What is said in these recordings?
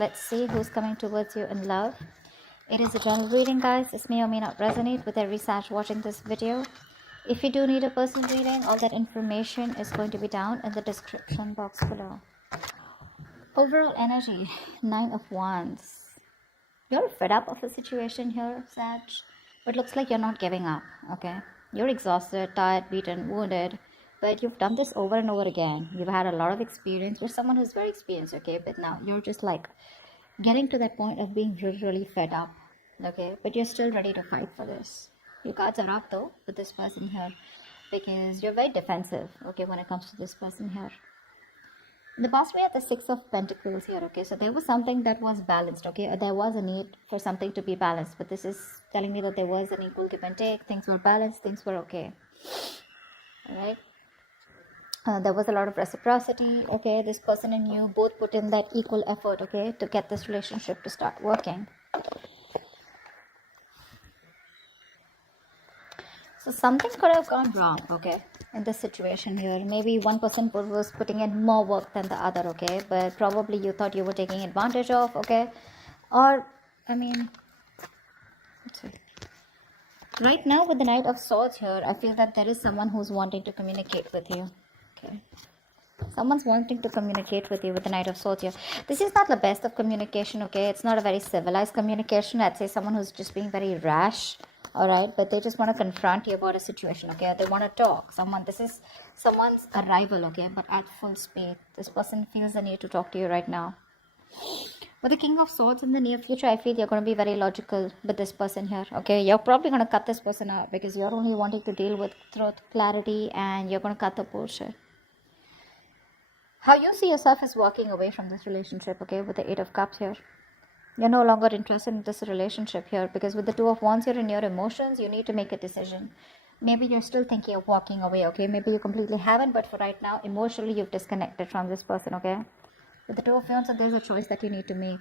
Let's see who's coming towards you in love. It is a general reading, guys. This may or may not resonate with every Sag watching this video. If you do need a personal reading, all that information is going to be down in the description box below. Overall energy, 9 of Wands. You're fed up of a situation here, Sag. But looks like you're not giving up, okay? You're exhausted, tired, beaten, wounded. But you've done this over and over again. You've had a lot of experience. You're someone who's very experienced, okay? But now you're just like getting to that point of being really, really fed up, okay? But you're still ready to fight for this. Your cards are up though with this person here because you're very defensive, okay, when it comes to this person here. In the past we had the 6 of Pentacles here, okay? So there was something that was balanced, okay? Or there was a need for something to be balanced. But this is telling me that there was an equal give and take. Things were balanced. Things were okay. Alright? There was a lot of reciprocity, okay? This person and you both put in that equal effort, okay? To get this relationship to start working. So something could have gone wrong, okay, in this situation here. Maybe one person was putting in more work than the other, okay, but probably you thought you were taking advantage of, okay, or, I mean, let's see. Right now with the Knight of Swords here, I feel that there is someone who's wanting to communicate with you, okay. Someone's wanting to communicate with you with the Knight of Swords here. This is not the best of communication, okay. It's not a very civilized communication. I'd say someone who's just being very rash, alright, but they just want to confront you about a situation, okay. They want to talk. This is someone's arrival, okay, but at full speed. This person feels the need to talk to you right now. With the King of Swords in the near future, I feel you're going to be very logical with this person here, okay. You're probably going to cut this person out because you're only wanting to deal with truth, clarity, and you're going to cut the bullshit. How you see yourself is walking away from this relationship, okay, with the 8 of Cups here. You're no longer interested in this relationship here because with the 2 of Wands here in your emotions, you need to make a decision. Maybe you're still thinking of walking away, okay? Maybe you completely haven't, but for right now, emotionally, you've disconnected from this person, okay? With the 2 of Wands, there's a choice that you need to make.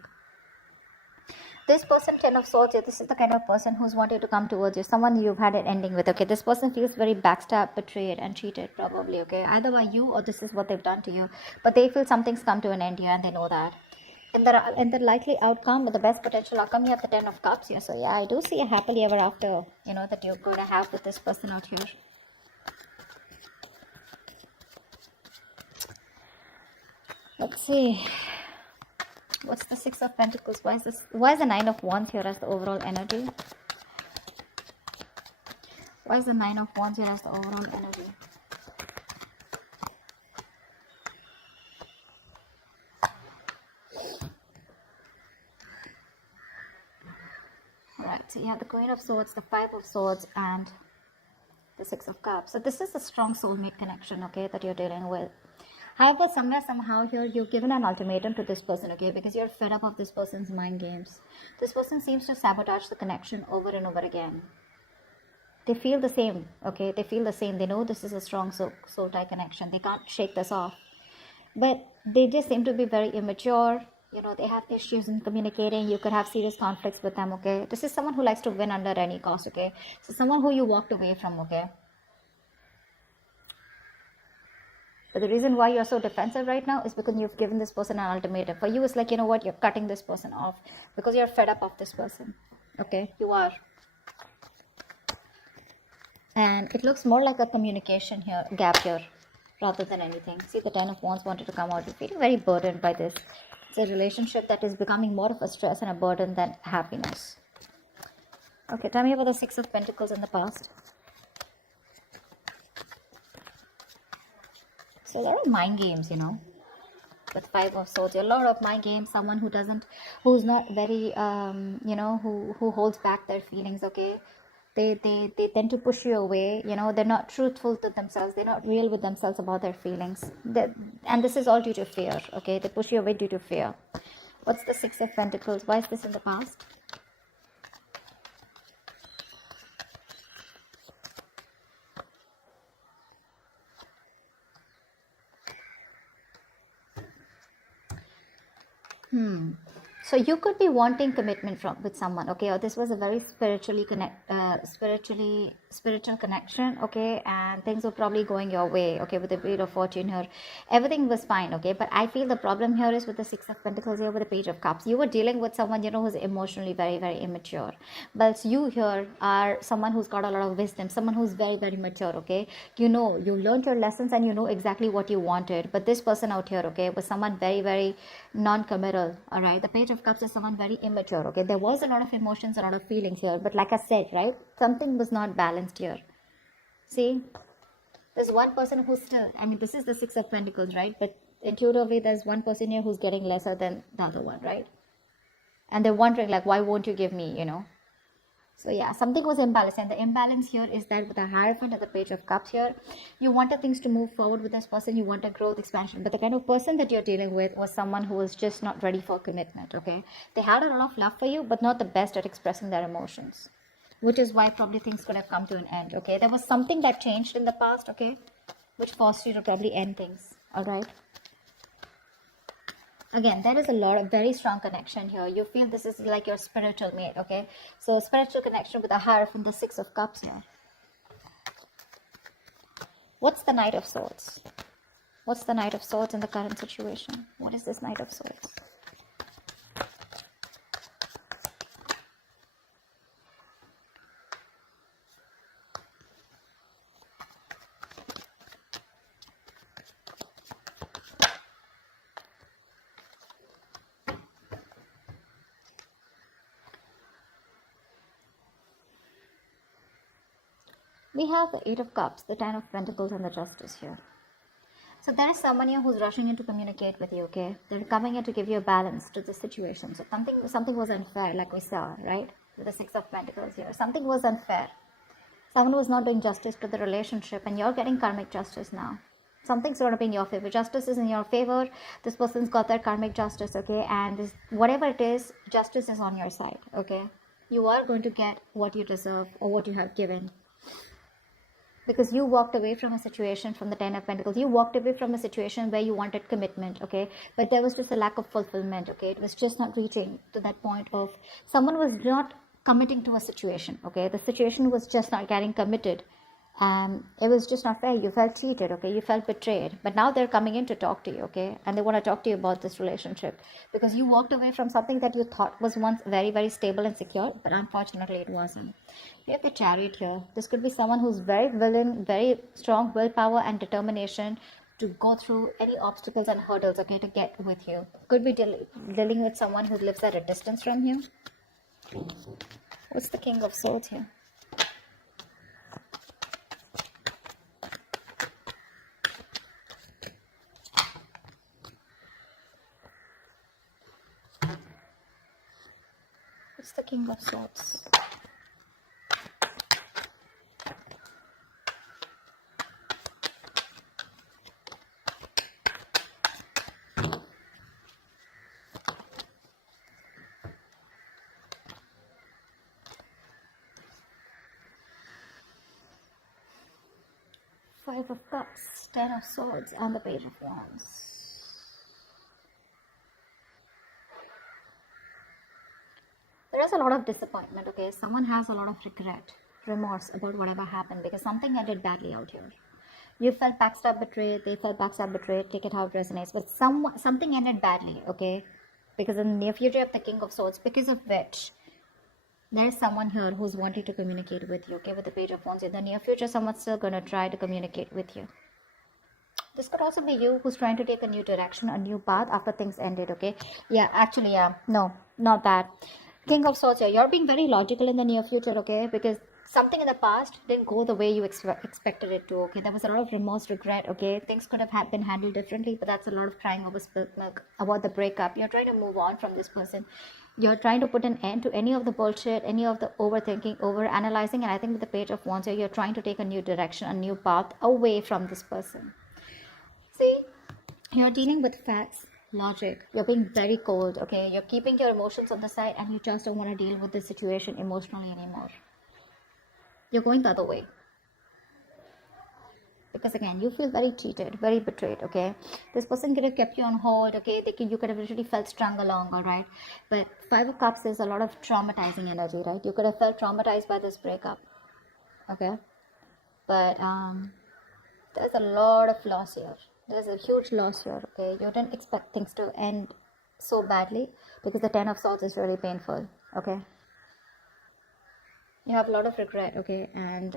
This person, 10 of Swords here, this is the kind of person who's wanted to come towards you. Someone you've had an ending with, okay? This person feels very backstabbed, betrayed, and cheated, probably, okay? Either by you or this is what they've done to you. But they feel something's come to an end here and they know that. In the likely outcome, with the best potential outcome, you have the 10 of Cups here. So yeah, I do see a happily ever after, you know, that you're going to have with this person out here. Let's see. What's the 6 of Pentacles? Why is the 9 of Wands here as the overall energy? Why is the 9 of Wands here as the overall energy? Alright, so you have the Queen of Swords, the 5 of Swords, and the 6 of Cups. So this is a strong soulmate connection, okay, that you're dealing with. However, somewhere, somehow here, you've given an ultimatum to this person, okay, because you're fed up of this person's mind games. This person seems to sabotage the connection over and over again. They feel the same, okay, they feel the same. They know this is a strong soul tie connection. They can't shake this off. But they just seem to be very immature. You know, they have issues in communicating. You could have serious conflicts with them, okay. This is someone who likes to win under any cost, okay. So someone who you walked away from, okay. But the reason why you're so defensive right now is because you've given this person an ultimatum. For you, it's like, you know what, you're cutting this person off because you're fed up of this person, okay. You are. And it looks more like a communication here, gap here, rather than anything. See, the 10 of Wands wanted to come out. You're feeling very burdened by this. It's a relationship that is becoming more of a stress and a burden than happiness. Okay, tell me about the 6 of Pentacles in the past. So a lot of mind games, you know, with 5 of Swords. A lot of mind games. Someone who's not very, you know, who holds back their feelings, okay. They tend to push you away, you know. They're not truthful to themselves. They're not real with themselves about their feelings. And this is all due to fear, okay. They push you away due to fear. What's the 6 of Pentacles? Why is this in the past? So you could be wanting commitment from with someone, okay, or this was a very spiritual connection, okay, and things were probably going your way, okay, with the Wheel of Fortune here. Everything was fine, okay, but I feel the problem here is with the Six of Pentacles here, with the Page of Cups. You were dealing with someone, you know, who's emotionally very, very immature. But you here are someone who's got a lot of wisdom, someone who's very, very mature, okay. You know, you learned your lessons and you know exactly what you wanted. But this person out here, okay, was someone very, very non-committal. All right, the Page of Cups is someone very immature, okay. There was a lot of emotions, a lot of feelings here, but like I said, right, something was not balanced here. See, there's one person who's still, I mean, this is the Six of Pentacles, right, but intuitively there's one person here who's getting lesser than the other one, right, and they're wondering like, why won't you give me, you know. So yeah, something was imbalanced, and the imbalance here is that with the Hierophant and the Page of Cups here, you wanted things to move forward with this person, you wanted growth, expansion, but the kind of person that you're dealing with was someone who was just not ready for commitment, okay? They had a lot of love for you, but not the best at expressing their emotions, which is why probably things could have come to an end, okay? There was something that changed in the past, okay, which forced you to probably end things, all right? Again, there is a lot of very strong connection here. You feel this is like your spiritual mate, okay? So spiritual connection with the Hierophant, the Six of Cups here. What's the Knight of Swords? What's the Knight of Swords in the current situation? What is this Knight of Swords? We have the Eight of Cups, the Ten of Pentacles, and the Justice here. So there is someone here who's rushing in to communicate with you, okay? They're coming in to give you a balance to the situation. So something was unfair, like we saw, right? With the Six of Pentacles here. Something was unfair. Someone was not doing justice to the relationship, and you're getting karmic justice now. Something's going to be in your favor. Justice is in your favor. This person's got their karmic justice, okay? And this, whatever it is, justice is on your side, okay? You are going to get what you deserve or what you have given. Because you walked away from a situation, from the Ten of Pentacles. You walked away from a situation where you wanted commitment, okay? But there was just a lack of fulfillment, okay? It was just not reaching to that point of someone was not committing to a situation, okay? The situation was just not getting committed. It was just not fair. You felt cheated, okay? You felt betrayed. But now they're coming in to talk to you, okay? And they want to talk to you about this relationship. Because you walked away from something that you thought was once very, very stable and secure. But unfortunately, it wasn't. We have the Chariot here. This could be someone who's very willing, very strong willpower and determination to go through any obstacles and hurdles, okay, to get with you. Could be dealing with someone who lives at a distance from you. What's the King of Swords here? What's the King of Swords? Five of Cups, Ten of Swords, and the Page of Wands. There is a lot of disappointment, okay? Someone has a lot of regret, remorse about whatever happened because something ended badly out here. You felt backstab, betrayed, they felt backstab, betrayed, take it how it resonates. But something ended badly, okay? Because in the near future of the King of Swords, because of which there is someone here who's wanting to communicate with you, okay? With the Page of Wands, in the near future, someone's still going to try to communicate with you. This could also be you who's trying to take a new direction, a new path after things ended, okay? Yeah, actually, yeah. No, not that. King of Swords here. You're being very logical in the near future, okay? Because something in the past didn't go the way you expected it to, okay? There was a lot of remorse, regret, okay? Things could have been handled differently, but that's a lot of crying over spilt milk about the breakup. You're trying to move on from this person. You're trying to put an end to any of the bullshit, any of the overthinking, over-analyzing. And I think with the Page of Wands here, you're trying to take a new direction, a new path away from this person. See, you're dealing with facts, logic. You're being very cold, okay? You're keeping your emotions on the side and you just don't want to deal with this situation emotionally anymore. You're going the other way. Because again, you feel very cheated, very betrayed, okay? This person could have kept you on hold, okay? You could have literally felt strung along, all right? But Five of Cups is a lot of traumatizing energy, right? You could have felt traumatized by this breakup, okay? But there's a lot of loss here. There's a huge loss here, okay? You didn't expect things to end so badly because the Ten of Swords is really painful, okay? You have a lot of regret, okay? And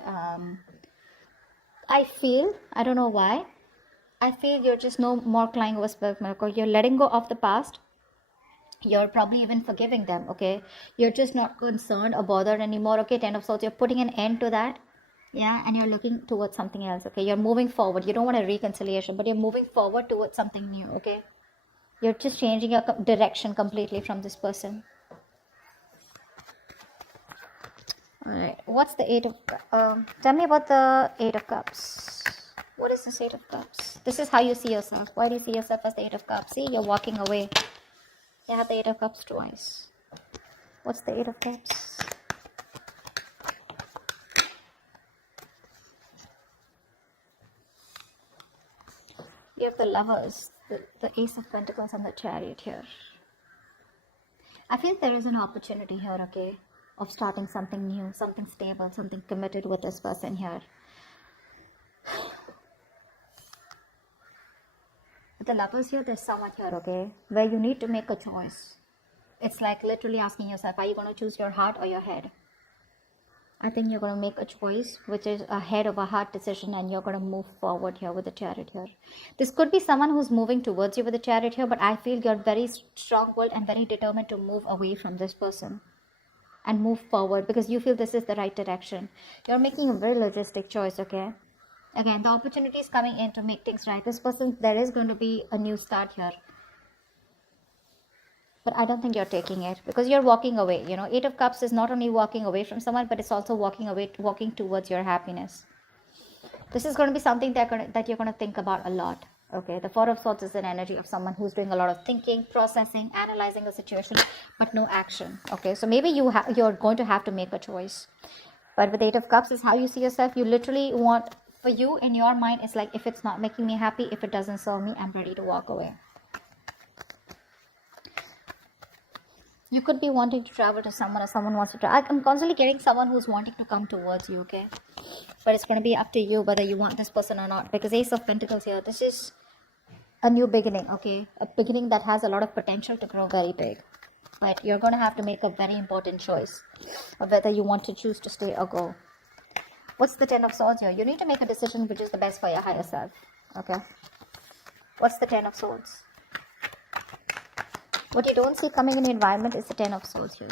I don't know why, I feel you're just no more crying over spilled milk, or you're letting go of the past. You're probably even forgiving them, okay? You're just not concerned or bothered anymore, okay? Ten of Swords, you're putting an end to that, yeah? And you're looking towards something else, okay? You're moving forward. You don't want a reconciliation, but you're moving forward towards something new, okay? You're just changing your direction completely from this person. All right, what's the Eight of tell me about the Eight of Cups. What is this Eight of Cups? This is how you see yourself. Why do you see yourself as the Eight of Cups? See, you're walking away. You have the Eight of Cups twice. What's the Eight of Cups? You have the Lovers, the Ace of Pentacles and the Chariot here. I feel there is an opportunity here, okay, of starting something new, something stable, something committed with this person here. With the Lovers here, there's someone here, okay, where you need to make a choice. It's like literally asking yourself, are you going to choose your heart or your head? I think you're going to make a choice which is ahead of a hard decision, and you're going to move forward here with the Chariot here. This could be someone who's moving towards you with the Chariot here, but I feel you're very strong-willed and very determined to move away from this person and move forward because you feel this is the right direction. You're making a very logistic choice, okay? Again, the opportunity is coming in to make things right. This person, there is going to be a new start here. But I don't think you're taking it because you're walking away. You know, Eight of Cups is not only walking away from someone, but it's also walking towards your happiness. This is going to be something that you're going to think about a lot. Okay, the Four of Swords is an energy of someone who's doing a lot of thinking, processing, analyzing a situation, but no action. Okay, so maybe you're going to have to make a choice. But with Eight of Cups is how you see yourself. You literally want, for you in your mind, it's like, if it's not making me happy, if it doesn't serve me, I'm ready to walk away. You could be wanting to travel to someone, or someone wants to travel. I'm constantly getting someone who's wanting to come towards you, okay? But it's going to be up to you whether you want this person or not. Because Ace of Pentacles here, this is a new beginning, okay? A beginning that has a lot of potential to grow very big. But you're going to have to make a very important choice of whether you want to choose to stay or go. What's the Ten of Swords here? You need to make a decision which is the best for your higher self, okay? What's the Ten of Swords? What you don't see coming in the environment is the Ten of Swords here.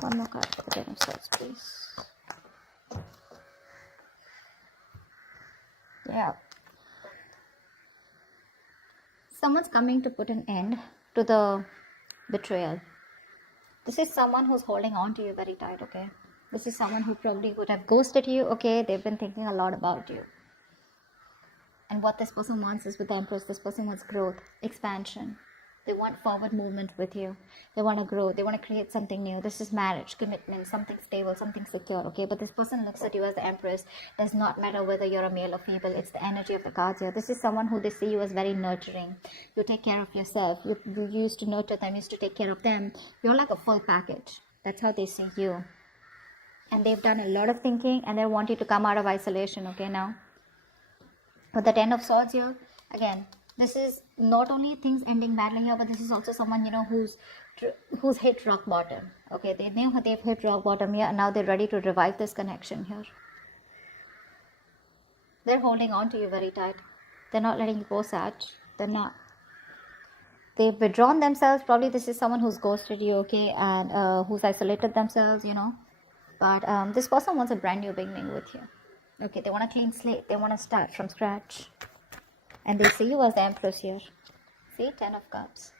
One more card for the Ten of Swords, please. Yeah. Someone's coming to put an end to the betrayal. This is someone who's holding on to you very tight, okay? This is someone who probably would have ghosted you, okay? They've been thinking a lot about you. And what this person wants is, with the Empress, this person wants growth, expansion. They want forward movement with you. They want to grow. They want to create something new. This is marriage, commitment, something stable, something secure, okay? But this person looks at you as the Empress. Does not matter whether you're a male or female. It's the energy of the cards here. This is someone who they see you as very nurturing. You take care of yourself. You used to nurture them, used to take care of them. You're like a full package. That's how they see you. And they've done a lot of thinking, and they want you to come out of isolation, okay, now? With the Ten of Swords here, again, this is not only things ending badly here, but this is also someone, you know, who's hit rock bottom. Okay, they know they've hit rock bottom here, and now they're ready to revive this connection here. They're holding on to you very tight. They're not letting you go, Sag. They're not. They've withdrawn themselves. Probably this is someone who's ghosted you, okay, and who's isolated themselves, you know. But this person wants a brand new beginning with you. Okay, they want a clean slate. They want to start from scratch. And they see you as the Empress here. See, Ten of Cups.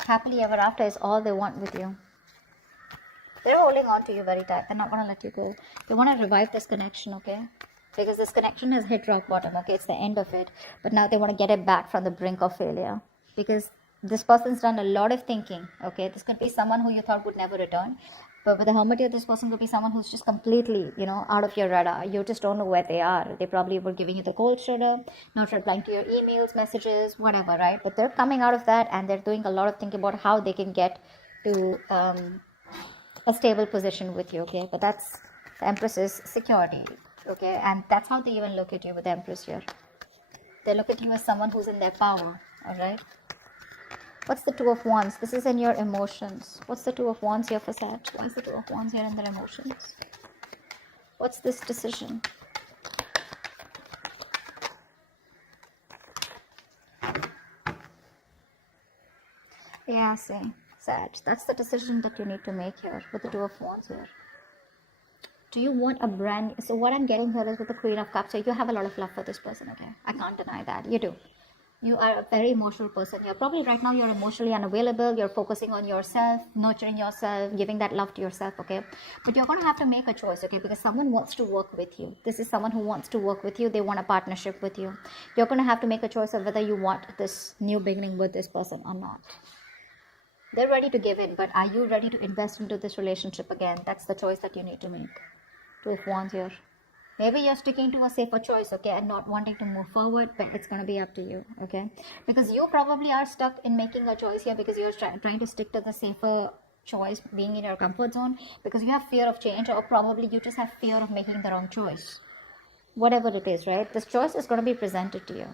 Happily ever after is all they want with you. They're holding on to you very tight. They're not going to let you go. They want to revive this connection, okay? Because this connection has hit rock bottom, okay? It's the end of it. But now they want to get it back from the brink of failure. Because this person's done a lot of thinking, okay? This could be someone who you thought would never return. But with the Hermit here, this person could be someone who's just completely, out of your radar. You just don't know where they are. They probably were giving you the cold shoulder, not replying to your emails, messages, whatever, right? But they're coming out of that and they're doing a lot of thinking about how they can get to a stable position with you, okay? But that's the Empress's security, okay? And that's how they even look at you with the Empress here. They look at you as someone who's in their power, all right? What's the Two of Wands? This is in your emotions. What's the Two of Wands here for Sag? Why is the Two of Wands here in their emotions? What's this decision? Yeah, see, Sag. That's the decision that you need to make here with the Two of Wands here. Do you want a brand... So what I'm getting here is with the Queen of Cups. So you have a lot of love for this person, okay? I can't deny that. You do. You are a very emotional person here. Probably right now you're emotionally unavailable. You're focusing on yourself, nurturing yourself, giving that love to yourself, okay? But you're going to have to make a choice, okay? Because someone wants to work with you. This is someone who wants to work with you. They want a partnership with you. You're going to have to make a choice of whether you want this new beginning with this person or not. They're ready to give in, but are you ready to invest into this relationship again? That's the choice that you need to make. Two of Wands here. Maybe you're sticking to a safer choice, okay, and not wanting to move forward, but it's going to be up to you, okay? Because you probably are stuck in making a choice here because you're trying to stick to the safer choice, being in your comfort zone, because you have fear of change, or probably you just have fear of making the wrong choice. Whatever it is, right? This choice is going to be presented to you.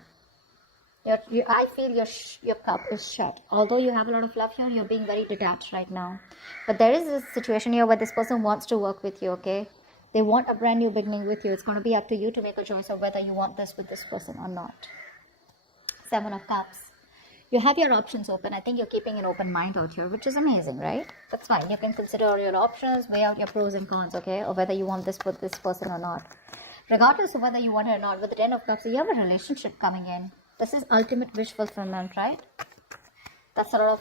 I feel your cup is shut. Although you have a lot of love here, you're being very detached right now. But there is a situation here where this person wants to work with you, okay? They want a brand new beginning with you. It's going to be up to you to make a choice of whether you want this with this person or not. Seven of Cups. You have your options open. I think you're keeping an open mind out here, which is amazing, right? That's fine. You can consider your options, weigh out your pros and cons, okay? Or whether you want this with this person or not. Regardless of whether you want it or not, with the Ten of Cups, you have a relationship coming in. This is ultimate wish fulfillment, right? That's a lot of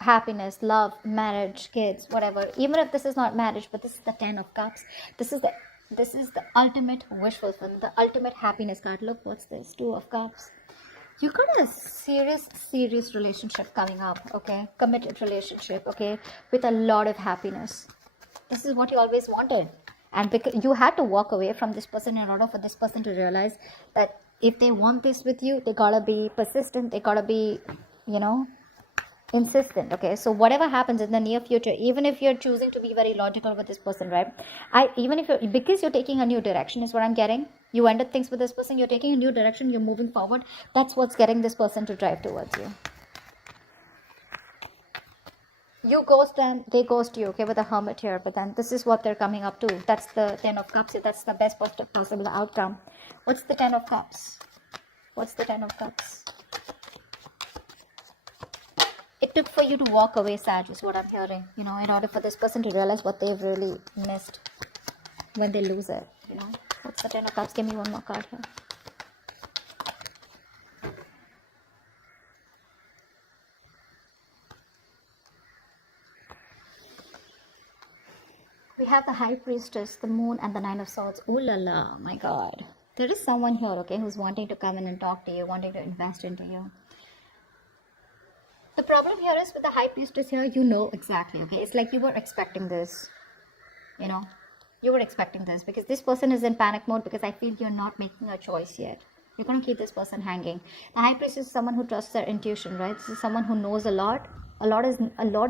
happiness, love, marriage, kids, whatever. Even if this is not marriage, but this is the Ten of Cups. This is the ultimate wish fulfillment, the ultimate happiness card. Look, what's this? Two of Cups. You got a serious relationship coming up, okay? Committed relationship, okay? With a lot of happiness. This is what you always wanted. And because you had to walk away from this person in order for this person to realize that if they want this with you, they gotta be persistent. They gotta be, insistent, okay? So whatever happens in the near future, even if you're choosing to be very logical with this person, right? Because you're taking a new direction is what I'm getting. You ended things with this person, you're taking a new direction, you're moving forward. That's what's getting this person to drive towards you. You ghost them, they ghost you, okay, with a Hermit here. But then this is what they're coming up to. That's the Ten of Cups. That's the best possible outcome. What's the Ten of Cups? What's the Ten of Cups? It took for you to walk away, Sag, is what I'm hearing. In order for this person to realize what they've really missed when they lose it, What's the Ten of Cups? Give me one more card here. We have the High Priestess, the Moon, and the Nine of Swords. Ooh la la, my God. There is someone here, okay, who's wanting to come in and talk to you, wanting to invest into you. The problem here is with the High Priestess here, you know exactly, okay? It's like you were expecting this, You were expecting this because this person is in panic mode because I feel you're not making a choice yet. You're going to keep this person hanging. The High Priestess is someone who trusts their intuition, right? This is someone who knows a lot. A lot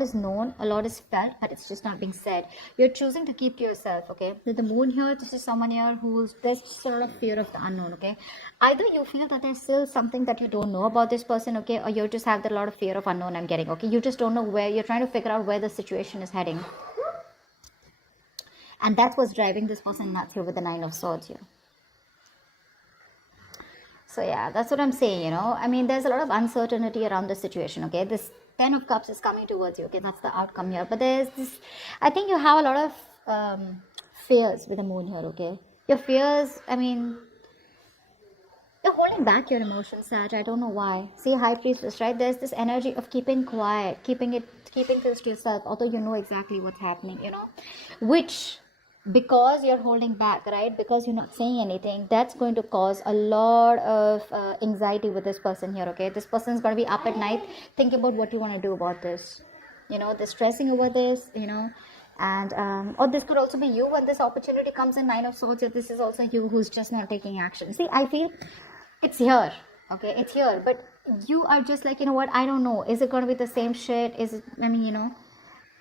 is known, a lot is felt, but it's just not being said. You're choosing to keep to yourself, okay? With the Moon here, this is someone here there's sort of fear of the unknown, okay? Either you feel that there's still something that you don't know about this person, okay? Or you just have a lot of fear of unknown, I'm getting, okay? You just don't know where, you're trying to figure out where the situation is heading. And that's what's driving this person nuts here with the Nine of Swords here. So yeah, that's what I'm saying, I mean, there's a lot of uncertainty around the situation, okay? This Ten of Cups is coming towards you, okay? That's the outcome here. But there's this, I think you have a lot of fears with the Moon here, okay? Your fears, I mean, you're holding holding back your emotions, Sag. I don't know why. See, High Priestess, right? There's this energy of keeping quiet, keeping things to yourself, although you know exactly what's happening, you know, which, because you're holding back, right, because you're not saying anything, that's going to cause a lot of anxiety with this person here. Okay, this person's going to be up at night thinking about what you want to do about this, you know, they're stressing over this, you know. And or this could also be you when this opportunity comes in. Nine of Swords, this is also you who's just not taking action. See, I feel it's here. Okay, it's here, but you are just like, you know what, I don't know, is it going to be the same shit? Is it, I mean, you know,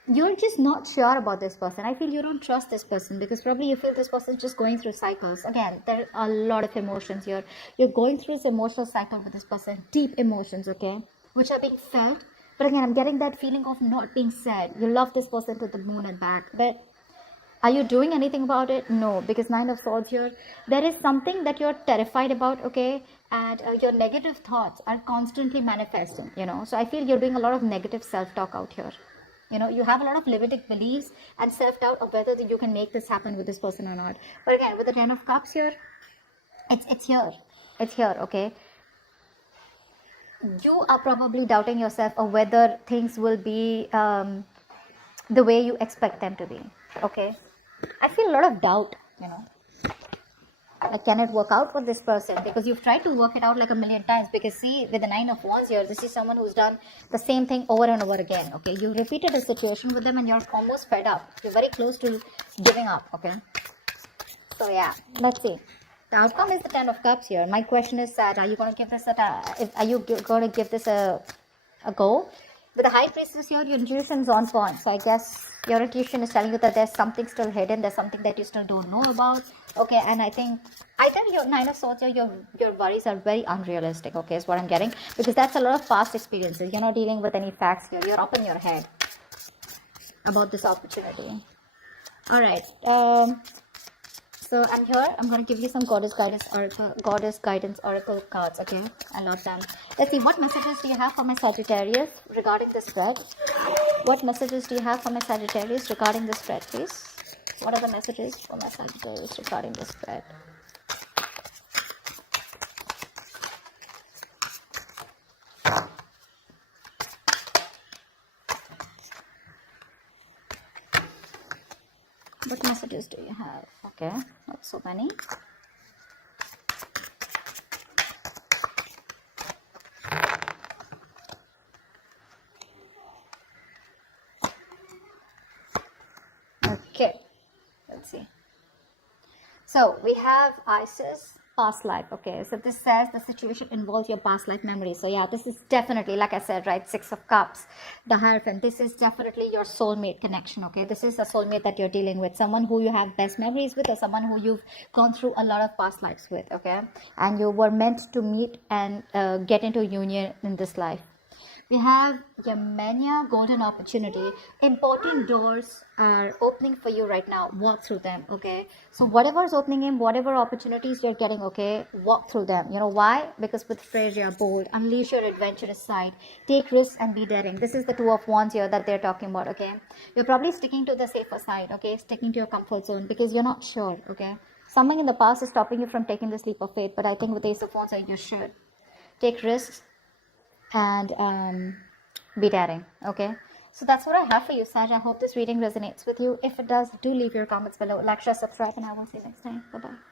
you're just not sure about this person. I feel you don't trust this person because probably you feel this person is just going through cycles. Again, there are a lot of emotions here. You're going through this emotional cycle with this person, deep emotions, okay, which are being felt. But again, I'm getting that feeling of not being said. You love this person to the moon and back, but are you doing anything about it? No, because Nine of Swords here, there is something that you're terrified about, okay, and your negative thoughts are constantly manifesting, you know. So I feel you're doing a lot of negative self-talk out here. You know, you have a lot of limiting beliefs and self-doubt of whether you can make this happen with this person or not. But again, with the Ten of Cups here, it's here. It's here, okay? You are probably doubting yourself of whether things will be the way you expect them to be, okay? I feel a lot of doubt, you know. Like, can it work out with this person? Because you've tried to work it out like a million times. Because see, with the Nine of Wands here, this is someone who's done the same thing over and over again, okay? You repeated a situation with them and you're almost fed up. You're very close to giving up, okay? So yeah, let's see. The outcome is the Ten of Cups here. My question is that, are you going to give this a go? With the High Priestess here, your intuition's on point. So I guess your intuition is telling you that there's something still hidden. There's something that you still don't know about. Okay, and I think your Nine of Swords here, your worries are very unrealistic, okay, is what I'm getting. Because that's a lot of past experiences. You're not dealing with any facts here. You're up in your head about this opportunity. Alright, so I'm here. I'm going to give you some Goddess Guidance Oracle cards, okay? I love them. Let's see, what messages do you have for my Sagittarius regarding the spread? What messages do you have for my Sagittarius regarding the spread, please? What are the messages for my Sagittarius regarding the spread? What messages do you have? Okay, not so many. Okay, let's see. So we have Isis, past life. Okay, so this says the situation involves your past life memory. So yeah, this is definitely, like I said, right, Six of Cups, the Hierophant. This is definitely your soulmate connection. Okay, this is a soulmate that you're dealing with, someone who you have best memories with, or someone who you've gone through a lot of past lives with. Okay, and you were meant to meet and get into union in this life. We have Gemini, golden opportunity. Important doors are opening for you right now. Walk through them, okay? So whatever is opening in, whatever opportunities you're getting, okay, walk through them. You know why? Because with Freya, bold, unleash your adventurous side, take risks and be daring. This is the Two of Wands here that they're talking about, okay? You're probably sticking to the safer side, okay? Sticking to your comfort zone because you're not sure, okay? Something in the past is stopping you from taking this leap of faith, but I think with Ace of Wands, you should take risks and be daring, okay? So that's what I have for you, Sag. I hope this reading resonates with you. If it does, do leave your comments below, like, share, subscribe, and I will see you next time. Bye bye.